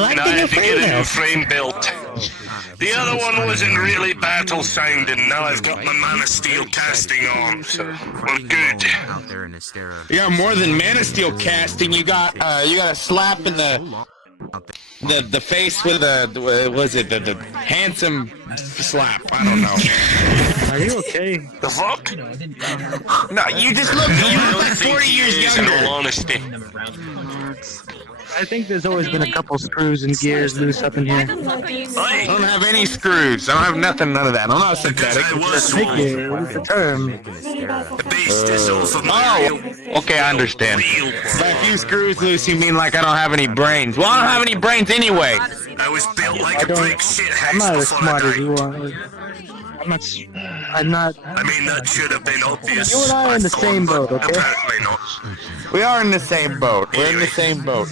like and the I new had to get a new frame. frame built. The other one wasn't really battle sounding. Now I've got my Man of Steel casting on, so we're good. You got more than Man of Steel casting. You got a slap in the face with the handsome slap. I don't know. Are you okay? The fuck? No, you just look. You look like 40 years In younger. all honesty. I think there's always been a couple screws and gears loose up in here. I don't have any screws. I don't have nothing. None of that. I'm not synthetic. I was Thank swole. you. It's a term. The beast is off of my real, Okay, I understand. real By a few screws loose, you mean like I don't have any brains? Well, I don't have any brains anyway. I was built like a brick shit I'm house not as before smart I as you died. are. I'm not. I mean, that should have been obvious. You and I are in the thought, same but boat, okay? Apparently not. We are in the same boat. We're in the same boat.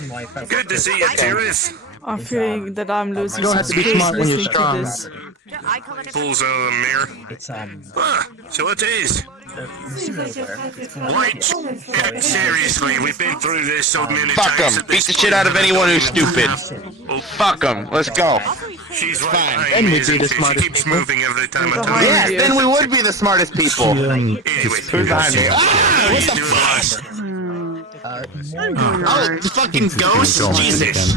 Good to see you, Tyrus. I'm feeling that I'm losing You don't some have to be skills smart when you're listening to strong. this. Pulls out of the mirror. So it is. White seriously, we've been through this so many Fuck times. them. at Beat this the shit point, out of I anyone don't who's even stupid. have- Fuck them. Let's go. She's right Fine. behind Then me, we'd be isn't the she? She smartest keeps people. moving every time I Behind turn. Yeah, you. then we would be the smartest people. Anyway, Who's behind me? Ah, what the fuck? Oh, the fucking ghost? Jesus.